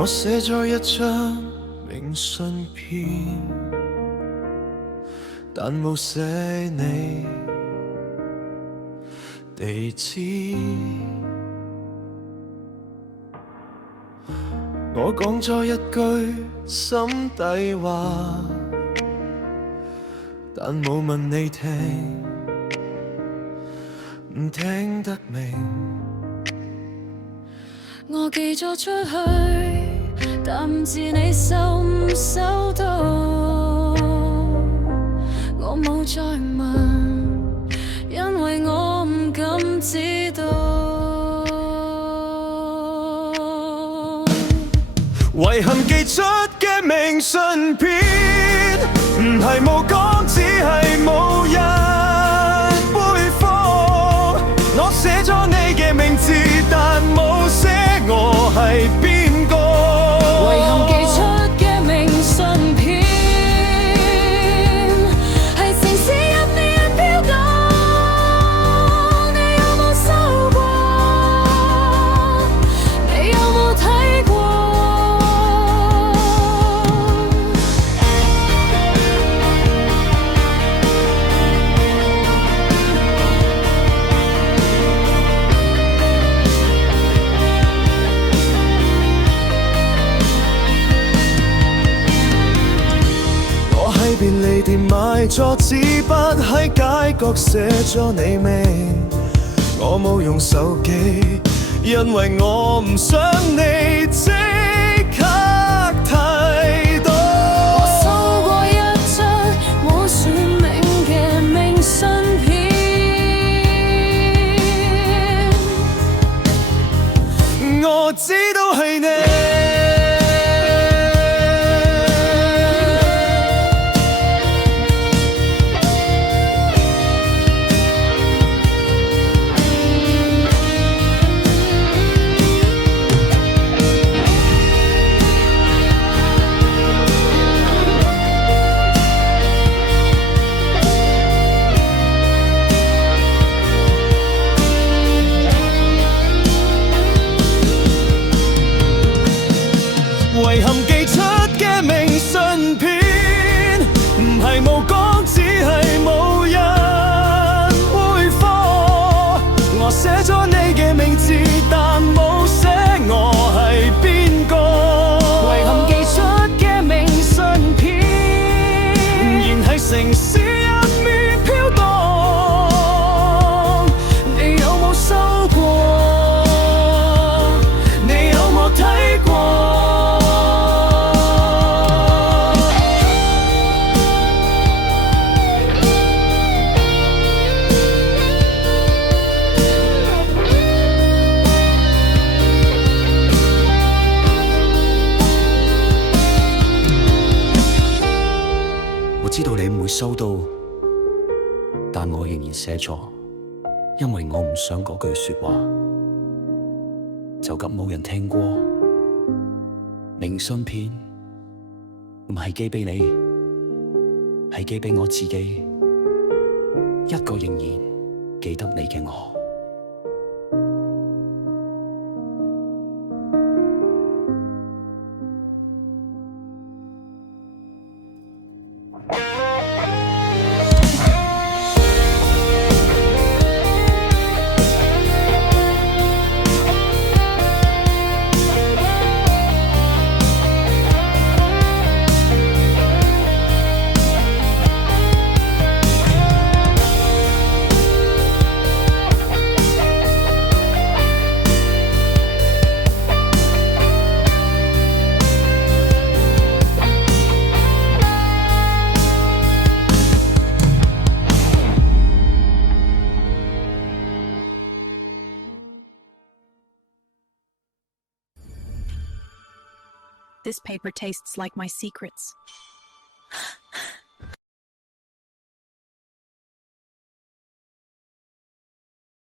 我寫咗一張明信片，但冇寫你地址。我講咗一句心底話，但冇問你聽唔聽得明。我寄咗出去，但唔知你收唔收到。我冇再問，因為我唔敢知道。遺憾寄出嘅明信片，唔係冇講，只係冇人回覆。我寫咗你嘅名字，但冇寫我係邊個。遺憾寄出嘅明信片，係城市入面飄蕩，你有冇收過？你有冇睇過？便利店買咗支筆，喺街角寫咗你名。我冇用手機，因為我唔想你即刻睇到。我收過一張冇署名嘅明信片，我知道係你。遺憾寄出嘅明信片，唔係冇講，只係冇人回覆。我寫咗你嘅名字，但冇寫我係邊個。遺憾寄出嘅明信片，仍係城市入面飄蕩，你有冇收過？你有冇睇過？知道你唔會收到，但我仍然寫咗，因為我唔想嗰句說話就咁冇人聽過。明信片唔係寄俾你，係寄俾我自己，一個仍然記得你嘅我。This paper tastes like my secrets.